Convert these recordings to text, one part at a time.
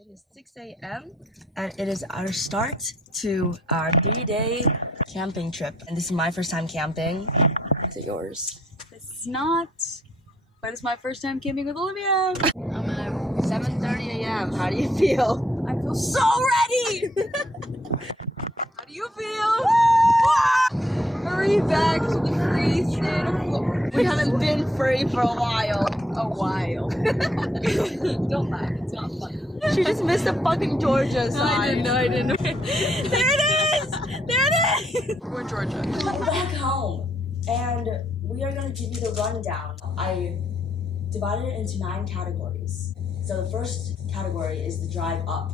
It is 6 a.m. and it is our start to our 3-day camping trip. And this is my first time camping. Is it yours? It's not, but it's my first time camping with Olivia. I'm at 7:30 a.m. How do you feel? I feel so ready! How do you feel? Hurry back to the free state of Florida. We haven't been free for a while. Don't laugh, it's not funny. She just missed the fucking Georgia sign. I didn't. There it is! There it is! We're in Georgia. We're back home and we are gonna give you the rundown. I divided it into 9 categories. So the first category is the drive up.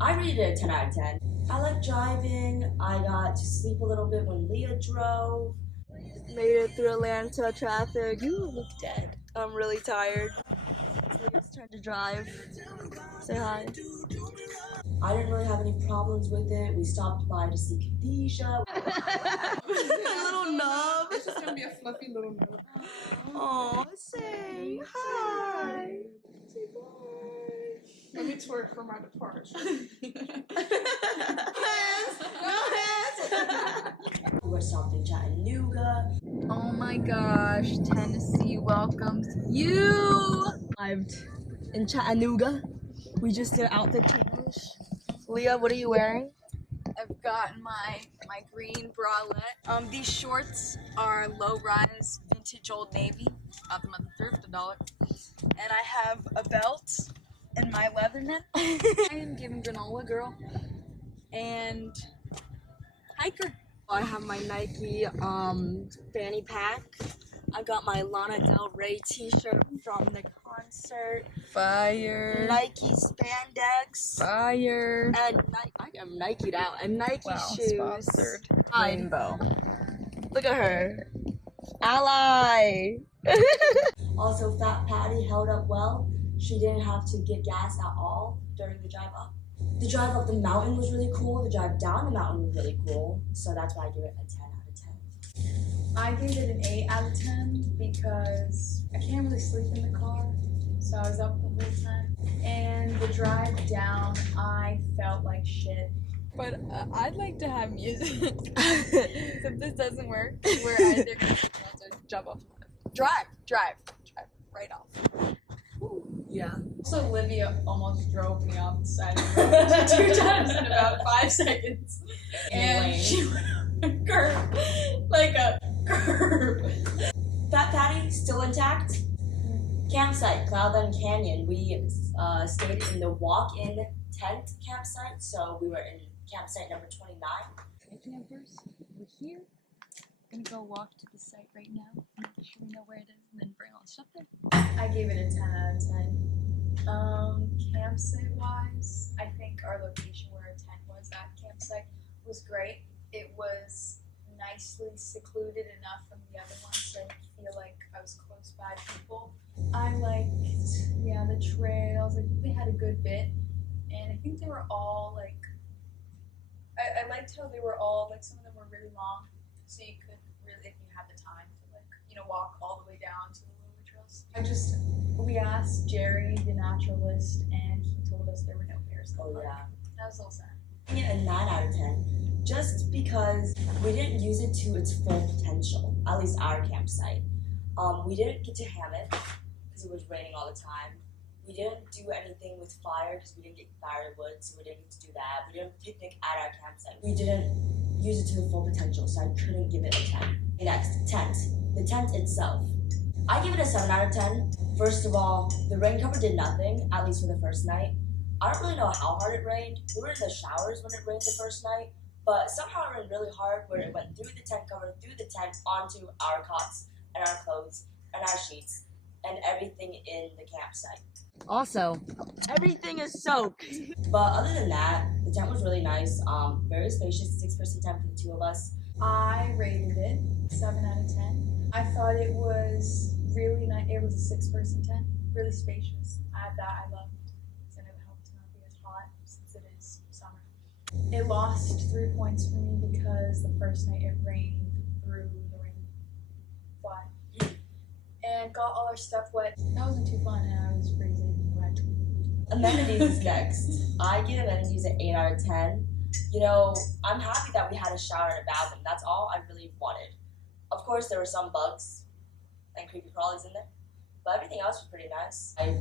I rated it a 10 out of 10. I like driving. I got to sleep a little bit when Leah drove. Made it through Atlanta traffic. You look dead. I'm really tired. It's Leah's turn to drive. Say hi. I didn't really have any problems with it. We stopped by to see Khadijah. Little nub. It's just gonna be a fluffy little nub. Aw, say hi. Say bye. Let me twerk for my departure. We're stopped in Chattanooga. Oh my gosh, Tennessee welcomes you! Arrived in Chattanooga. We just did outfit change. Leah, what are you wearing? I've gotten my green bralette. These shorts are low-rise vintage Old Navy. Got them at the thrift $1. And I have a belt and my Leatherman. I am giving granola girl and hiker. I have my Nike fanny pack. I got my Lana Del Rey t-shirt from the concert. Fire. Nike spandex. Fire. And I am Nike'd out. And Nike shoes. Sponsored. Hi. Rainbow. Look at her. Ally. Also, Fat Patty held up well. She didn't have to get gas at all during the drive up. The drive up the mountain was really cool. The drive down the mountain was really cool. So that's why I give it a 10 out of 10. I gave it an 8 out of 10 because I can't really sleep in the car, so I was up the whole time. And the drive down, I felt like shit. But I'd like to have music. So if this doesn't work, we're either going to jump off. Drive right off. Yeah. Also, Olivia almost drove me off the side of the road 2 times in about 5 seconds. And she went on a curb, like a curb. Fat Patty still intact. Campsite, Cloudland Canyon. We stayed in the walk-in tent campsite, so we were in campsite number 29. Campers, we're here. Gonna go walk to the site right now. Make sure we know where it is, and then bring all the stuff there. I gave it a 10 out of 10. Campsite wise, I think our location where our tent was at campsite was great. It was nicely secluded enough from the other ones so I feel like I was close by people. I liked, the trails. I think they had a good bit, and I think they were all like, I liked how they were all like, some of them were really long, so you could really, if you had the time to walk all the way down to the lower trails. We asked Jerry, the naturalist, and he told us there were no bears in the park. Yeah. That was a little sad. I give it a 9 out of 10, just because we didn't use it to its full potential, at least our campsite. We didn't get to ham it, because it was raining all the time. We didn't do anything with fire, because we didn't get firewood, so we didn't get to do that. We didn't picnic at our campsite. We didn't use it to the full potential, so I couldn't give it a 10. Next, tent. The tent itself. I give it a 7 out of 10. First of all, the rain cover did nothing, at least for the first night. I don't really know how hard it rained. We were in the showers when it rained the first night, but somehow it rained really hard where it went through the tent cover, through the tent, onto our cots, and our clothes, and our sheets, and everything in the campsite. Also, everything is soaked. But other than that, the tent was really nice, very spacious, 6-person tent for the 2 of us. I rated it 7 out of 10. I thought it was really nice. It was a 6-person tent, really spacious. I loved, and it helped to not be as hot since it is summer. It lost 3 points for me because the first night it rained through the rain fly and got all our stuff wet. That wasn't too fun, and I was freezing wet. Amenities is next. I give amenities an 8 out of 10. You know, I'm happy that we had a shower and a bathroom. That's all I really wanted. Of course, there were some bugs and creepy crawlies in there, but everything else was pretty nice. I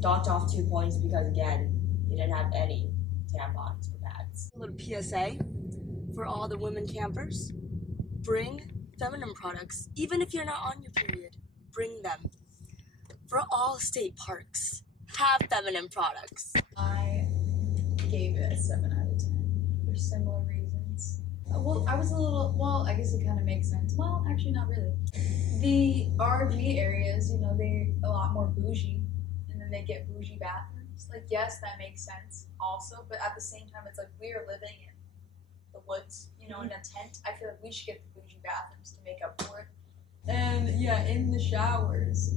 docked off 2 points because, again, they didn't have any tampons or pads. A little PSA for all the women campers. Bring feminine products, even if you're not on your period. Bring them. For all state parks, have feminine products. I gave it a 7 out of 10 for similar reasons. Well, I was a little, well, I guess it kind of makes sense. Well, actually, not really. The RV areas, you know, they're a lot more bougie, and then they get bougie bathrooms. Like, yes, that makes sense also, but at the same time, it's like we are living in the woods, you know, in a tent. I feel like we should get the bougie bathrooms to make up for it. And yeah, in the showers,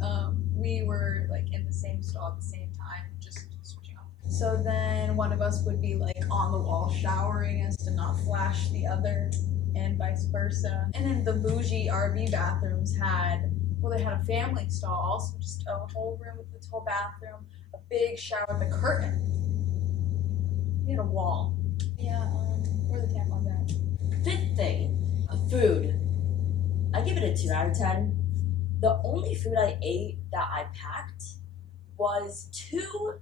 we were like in the same stall at the same time, just switching off. So then one of us would be like on the wall showering as to not flash the other, and vice versa. And then the bougie RV bathrooms had, well, they had a family stall also, just a whole room with its whole bathroom, a big shower with a curtain. We had a wall. Yeah, where the tampons at? Fifth thing, food. I give it a 2 out of 10. The only food I ate that I packed was 2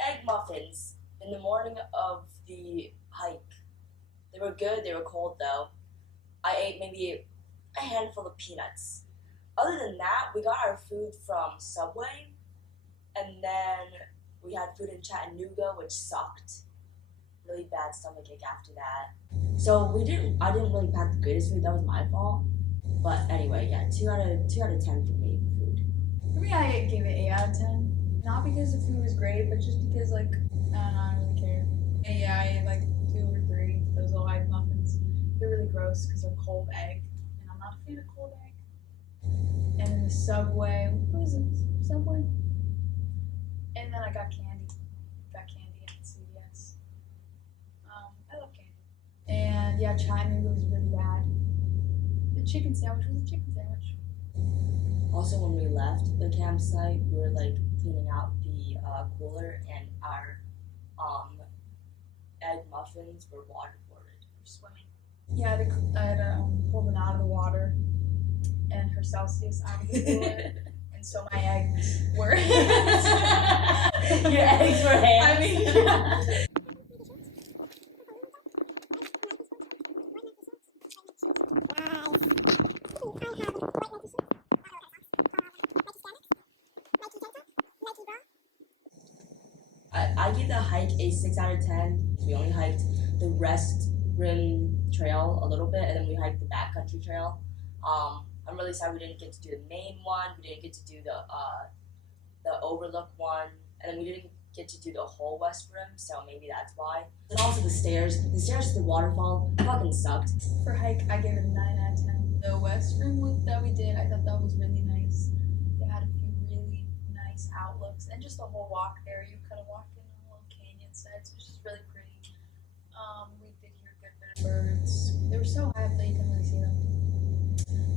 egg muffins in the morning of the hike. They were good, they were cold though. I ate maybe a handful of peanuts. Other than that, we got our food from Subway, and then we had food in Chattanooga, which sucked. Really bad stomachache after that. So I didn't really pack the greatest food, that was my fault. But anyway, yeah, 2 out of 10 for me for food. For me, I gave it 8 out of 10. Not because the food was great, but just because, like, I don't really care. And yeah, I ate like 2 or 3 of those little egg muffins. They're really gross because they're cold egg, and I'm not a fan of cold egg. And then the Subway, what was it? Subway? And then I got candy. Got candy at CVS. I love candy. And yeah, Chattanooga was really bad. The chicken sandwich was a chicken sandwich. Also, when we left the campsite, we were like cleaning out the cooler, and our egg muffins were waterboarded for swimming. Yeah, I had to pull them out of the water, and her Celsius out of the cooler, and so my eggs were. Your eggs were hands. I mean. I give the hike a 6 out of 10. We only hiked the Rest Rim Trail a little bit, and then we hiked the Backcountry Trail. I'm really sad we didn't get to do the main one. We didn't get to do the Overlook one, and then we didn't get to do the whole West Rim, so maybe that's why. And also the stairs. The stairs to the waterfall fucking sucked. For hike, I gave it a 9 out of 10. The West Rim loop that we did, I thought that was really nice. They had a few really nice outlooks, and just the whole walk there, you could have walked in a little canyon sides, which is really pretty. We did hear a good bit of birds. They were so high up that you couldn't really see them.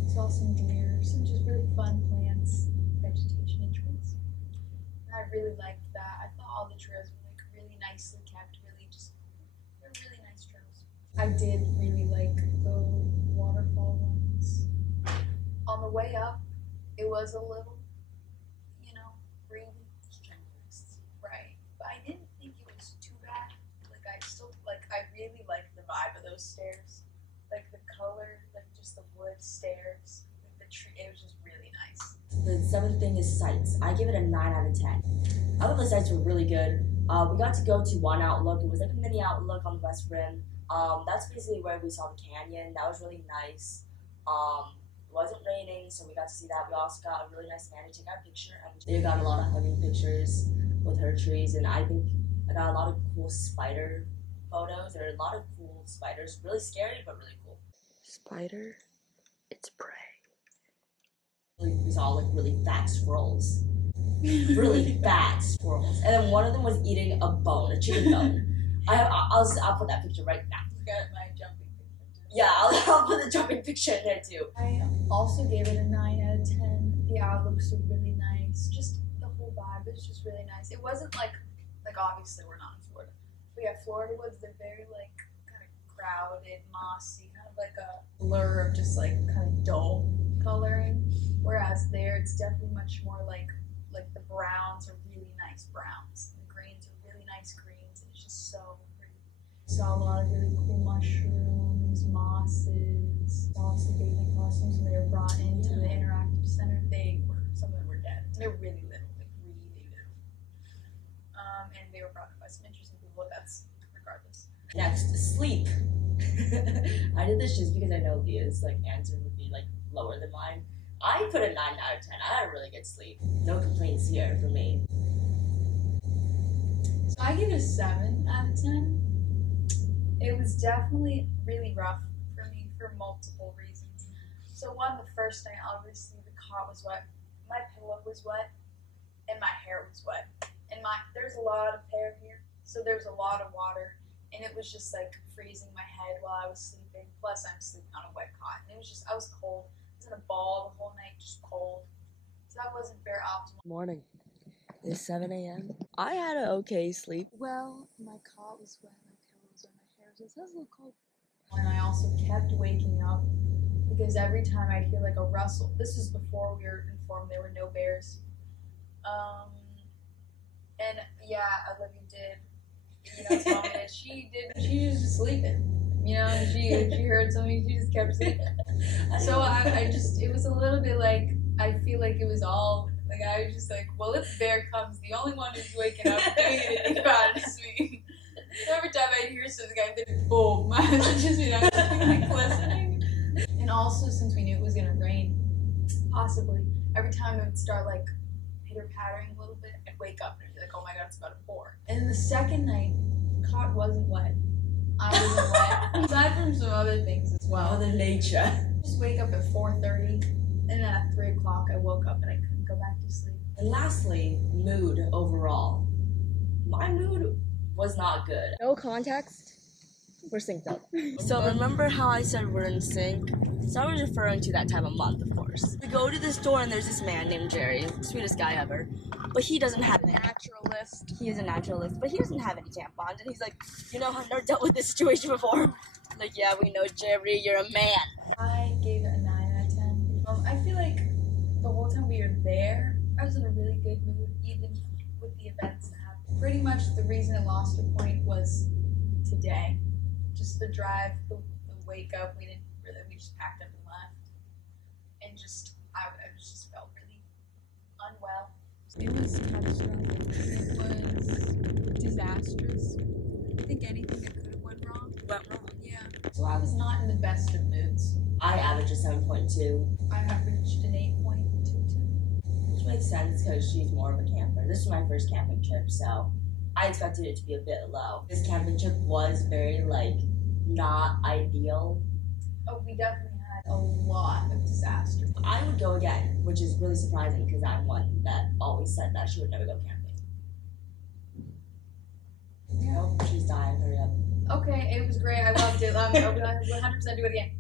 Saw some deer, some just really fun plants, vegetation, and trees. And I really liked that. I thought all the trails were like really nicely kept, they're really nice trails. I did really like the waterfall ones. On the way up, it was a little, breathing. Right. But I didn't think it was too bad. I really liked the vibe of those stairs. Like the color, like just the wood stairs, with the tree, it was just really nice. The 7th thing is sights. I give it a 9 out of 10. I thought the sights were really good. We got to go to one outlook. It was like a mini outlook on the West Rim. That's basically where we saw the canyon. That was really nice. It wasn't raining, so we got to see that. We also got a really nice man to take our picture, and we got a lot of hugging pictures with her trees, and I think I got a lot of cool spider photos. There are a lot of cool spiders. Really scary, but really cool. Spider, it's prey. We saw like really fat squirrels. Really fat squirrels. And then one of them was eating a bone, a chicken bone. I'll put that picture right now. You got my jumping picture too. Yeah, I'll put the jumping picture in there too. I also gave it a 9 out of 10. The outlooks were really nice. Just the whole vibe was just really nice. It wasn't like Like obviously we're not in Florida, but yeah, Florida woods, they're very like kind of crowded, mossy, kind of like a blur of just like kind of dull coloring. Whereas there, it's definitely much more like the browns are really nice browns, and the greens are really nice greens, and it's just so pretty. Saw a lot of really cool mushrooms, mosses, saw some baby possums when they were brought into the interactive center. Some of them were dead. They're really little, like really little. And they were brought in by some interesting people, but that's regardless. Next, sleep. I did this just because I know Leah's like answer would be like lower than mine. I put a 9 out of 10. I had a really good sleep. No complaints here for me. So I give it a 7 out of 10. It was definitely really rough for me for multiple reasons. So one, the first night, obviously the cot was wet, my pillow was wet, and my hair was wet. And there's a lot of hair here, so there's a lot of water, and it was just like freezing my head while I was sleeping. Plus, I'm sleeping on a wet cot, and I was cold. I was in a ball the whole night, just cold. So that wasn't very optimal. Morning. It's 7 a.m. I had an okay sleep. Well, my cot was wet, my pillow was wet, my hair was wet. It was a little cold. And I also kept waking up because every time I'd hear like a rustle. This was before we were informed there were no bears. And yeah, Olivia did, tell me that she was just sleeping. She heard something, she just kept sleeping. So it was a little bit like, I feel like it was all, like I was just like, well, if the bear comes, the only one who's waking up and doing anything about it is me. So every time I'd hear something, I'd be boom, I would just be like listening. And also, since we knew it was gonna rain, possibly, every time it would start like pitter-pattering a little bit, I'd wake up and I'd be like, oh my god, it's about to pour. And then the second night, the cot wasn't wet. I wasn't wet. Aside from some other things as well. Mother Nature. Just wake up at 4:30, and then at 3 o'clock I woke up and I couldn't go back to sleep. And lastly, mood overall. My mood was not good. No context. We're synced up. So remember how I said we're in sync? So I was referring to that time of month, of course. We go to the store and there's this man named Jerry, sweetest guy ever. But he doesn't have any. Naturalist. He is a naturalist, but he doesn't have any tampons. And he's like, I've never dealt with this situation before. I'm like, yeah, we know, Jerry, you're a man. I gave it a 9 out of 10. I feel like the whole time we were there, I was in a really good mood, even with the events that happened. Pretty much the reason it lost a point was today. Just the drive, the wake up, we just packed up and left. And I just felt really unwell. It was catastrophic. It was disastrous. I think anything that could have went wrong. Yeah. So I was not in the best of moods. I averaged a 7.2. I averaged an 8.22. Which makes sense because she's more of a camper. This was my first camping trip, so I expected it to be a bit low. This camping trip was very, not ideal. Oh, we definitely had a lot of disaster. I would go again, which is really surprising because I'm one that always said that she would never go camping. Yeah. Oh, she's dying. Hurry up. Okay, it was great. I loved it. I would 100% do it again.